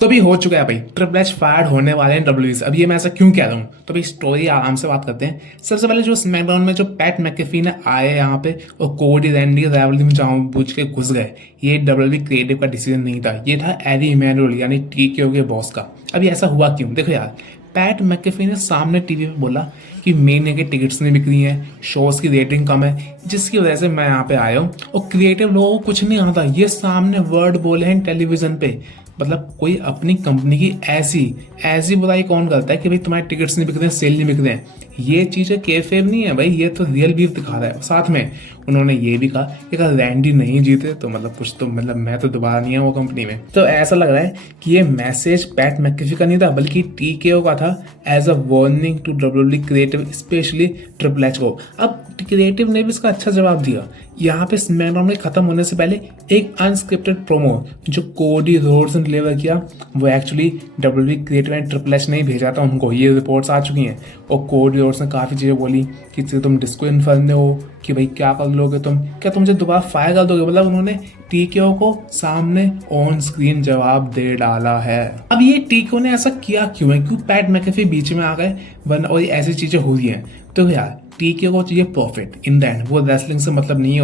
तो अभी हो चुका है भाई, ट्रिपल एच फायर होने वाले हैं डब्ल्यू से। अब ये मैं ऐसा क्यों कह रहा हूँ, तो भाई स्टोरी आराम से बात करते हैं। सबसे पहले जो स्मैकडाउन में जो पैट मैकेफी ने आए यहाँ पे और कोडी रैंडी राइवलरी में जानबूझ के घुस गए, ये डब्ल्यू क्रिएटिव का डिसीजन नहीं था, ये था एडी इमैनुअल यानी टीकेओ के बॉस का। अभी ऐसा हुआ क्यों, देखो यार, पैट मैकेफी ने सामने टीवी पे बोला कि मेन के टिकट्स नहीं बिक रही हैं, शोज की रेटिंग कम है, जिसकी वजह से मैं यहाँ पे आया हूँ। और क्रिएटिव लोगों को कुछ नहीं आता, ये सामने वर्ड बोले हैं टेलीविजन पे। मतलब कोई अपनी कंपनी की ऐसी ऐसी बुराई कौन करता है कि भाई तुम्हारे टिकट्स नहीं बिक रहे हैं, सेल नहीं बिक रहे हैं। ये चीज़ें केफेब नहीं है भाई, ये तो रियल बीफ दिखा रहा है। साथ में उन्होंने ये भी कहा कि अगर रैंडी नहीं जीते तो मतलब कुछ तो मतलब मैं तो दोबारा नहीं है वो कंपनी में। तो ऐसा लग रहा है कि ये मैसेज पैट मैकेफी का नहीं था बल्कि टीकेओ का था, as a warning to WWE creative, specially triple H को। अब क्रिएटिव ने भी इसका अच्छा जवाब दिया। यहाँ पे स्मैकडाउन में खत्म होने से पहले एक अनस्क्रिप्टेड प्रोमो जो कोडी रोड्स ने डिलीवर किया, वो actually WWE creative and triple H ने ही भेजा था उनको। ये रिपोर्ट्स आ चुकी हैं और कोडी रोड्स ने काफ़ी चीज़ें बोली कि तुम डिस्को इन्फर्म हो कि भाई क्या कर लोगे तुम, क्या तुम मुझे दोबारा फायर कर दोगे। मतलब उन्होंने टीकेओ को सामने ऑन स्क्रीन जवाब दे डाला है। अब ये टीकेओ ने ऐसा किया क्यों है, क्यों पैट मैकेफी बीच में आ गए वरना और ऐसी चीज़ें हो रही हैं। तो यार टीकेओ को चाहिए प्रॉफिट इन द एंड, वो रेसलिंग से मतलब नहीं है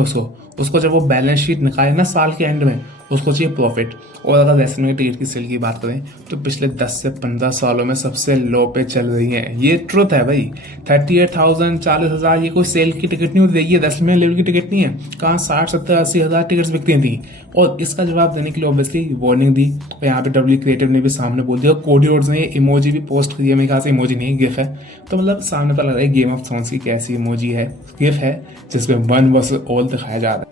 उसको जब वो बैलेंस शीट निकाले ना साल के एंड में, उसको चाहिए प्रॉफिट। और अगर रेसलिंग में टिकट की सेल की बात करें तो पिछले 10 से 15 सालों में सबसे लो पे चल रही है, ये ट्रुथ है भाई। 38,000 40,000 ये कोई सेल की टिकट नहीं होती, ये रेसलिंग लेवल की टिकट नहीं है। कहाँ 60 70 80 हज़ार टिकट्स बिकती थी। और इसका जवाब देने के लिए ऑब्वियसली वार्निंग दी और यहाँ पे डब्ल्यू क्रिएटिव ने भी सामने बोल दिया। कोडी रोड्स ने इमोजी भी पोस्ट की है, मेरे ख्याल से इमोजी नहीं गिफ है। तो मतलब सामने पता लग रहा है गेम ऑफ थ्रोन्स की कैसी इमोजी है, गिफ है जिसमें वन वर्सेस ऑल दिखाया जा रहा है।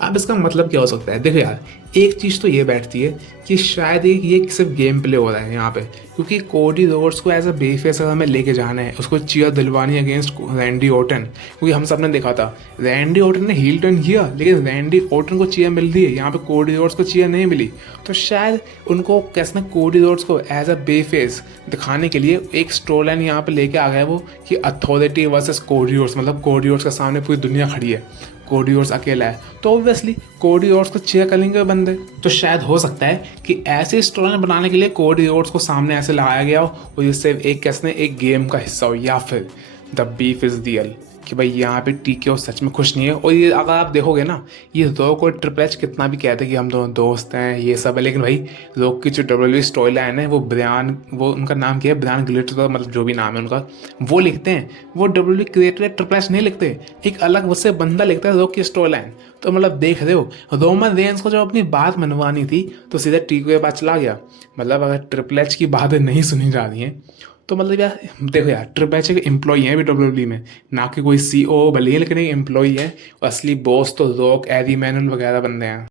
अब इसका मतलब क्या हो सकता है, देखो यार, एक चीज़ तो ये बैठती है कि शायद ये सिर्फ गेम प्ले हो रहा है यहाँ पे, क्योंकि कोडी रोड्स को एज अ बेफेस अगर हमें लेके जाना है, उसको चीयर दिलवानी है अगेंस्ट रैंडी ऑर्टन। क्योंकि हम सब ने देखा था रैंडी ऑर्टन ने हील टर्न किया लेकिन रैंडी ऑर्टन को चीयर मिल रही है, यहाँ पे कोडी रोड्स को चीयर नहीं मिली। तो शायद उनको कैसे कोडी रोड्स को एज अ बेफेस दिखाने के लिए एक स्टोरी लाइन यहाँ पे लेके आ गया वो कि अथॉरिटी वर्सेस कोडी रोड्स, मतलब कोडी रोड्स के सामने पूरी दुनिया खड़ी है, कोडी रोड्स अकेला है, तो ऑब्वियसली कोडी रोड्स को चीयर करेंगे बंदे। तो शायद हो सकता है कि ऐसे स्टोरी बनाने के लिए कोडी रोड्स को सामने ऐसे लगाया गया हो और ये सिर्फ एक कैसे एक गेम का हिस्सा हो, या फिर द बीफ इज रियल कि भाई यहाँ पे टीकेओ सच में खुश नहीं है। और ये अगर आप देखोगे ना, ये रोक और ट्रिपल एच कितना भी कहते हैं कि हम दोनों दोस्त हैं ये सब है, लेकिन भाई रोक की जो डब्ल्यूडब्ल्यूई स्टोरी लाइन है वो ब्रायन, वो उनका नाम क्या है, ब्रायन ग्लिटर, मतलब जो भी नाम है उनका, वो लिखते हैं। वो डब्ल्यूडब्ल्यूई क्रिएटर ट्रिपल एच नहीं लिखते, एक अलग उससे बंदा लिखता है रोक की स्टोरी लाइन। तो मतलब देख रहे हो, रोमन रेंस को जब अपनी बात मनवानी थी तो सीधा टीकेओ के पास चला गया। मतलब अगर ट्रिपल एच की बातें नहीं सुनी जा रही हैं तो मतलब यार देखो यार, ट्रिपल एच एक एम्प्लॉई है भी डब्ल्यूडब्ल्यूई में, ना कि कोई सीईओ भले ही, लेकिन एक एम्प्लॉई है। असली बॉस तो रॉक, एडी मैनुअल वगैरह बंदे हैं।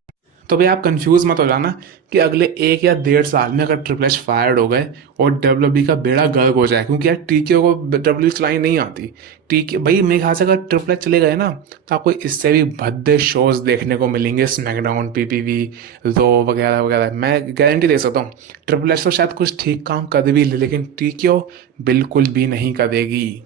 तो भाई आप कंफ्यूज मत हो जाना कि अगले 1 या 1.5 साल में अगर ट्रिपल एच फायर्ड हो गए और डब्ल्यूडब्ल्यूई का बेड़ा गर्क हो जाए, क्योंकि यार टीकेओ को डब्ल्यूडब्ल्यूई चलाई नहीं आती। टीके भाई मेरे ख्याल से अगर ट्रिपल एच चले गए ना तो आपको इससे भी भद्दे शोज देखने को मिलेंगे, स्मैकडाउन, पीपीवी, रो वगैरह वगैरह। मैं गारंटी दे सकता हूँ ट्रिपल एच तो शायद कुछ ठीक काम कर भी ले, लेकिन टीकेओ बिल्कुल भी नहीं करेगी।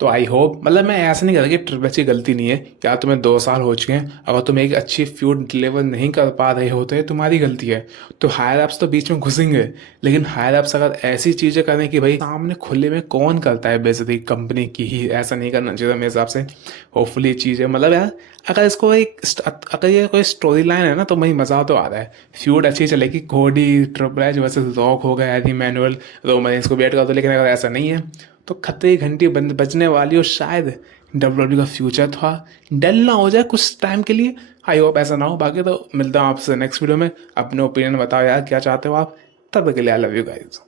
तो आई होप, मतलब मैं ऐसा नहीं कह रहा कि ट्रिपल एच की गलती नहीं है, क्या तुम्हें 2 साल हो चुके हैं, अगर तुम एक अच्छी फ्यूड डिलीवर नहीं कर पा रहे हो तो ये तुम्हारी गलती है। तो हायर अप्स तो बीच में घुसेंगे, लेकिन हायर अप्स अगर ऐसी चीज़ें करें कि भाई सामने खुले में कौन करता है बेइज्जती कंपनी की ही, ऐसा नहीं करना चाहिए मेरे हिसाब से। होपफुली चीज़ें मतलब यार अगर इसको अगर ये कोई स्टोरी लाइन है ना तो वही मज़ा तो आ रहा है, फ्यूड अच्छी चलेगी, कोडी ट्रिपल एच वर्सेस रॉक हो गया, एडी मैनुअल, रोमन रेंस को वेट कर दो। लेकिन अगर ऐसा नहीं है तो खतरे की घंटी बजने वाली और शायद डब्ल्यूडब्ल्यूई का फ्यूचर थोड़ा डल ना हो जाए कुछ टाइम के लिए। आई होप ऐसा ना हो। बाकी तो मिलता हूँ आपसे नेक्स्ट वीडियो में, अपने ओपिनियन बताओ यार क्या चाहते हो आप, तब तक के लिए आई लव यू गाइज।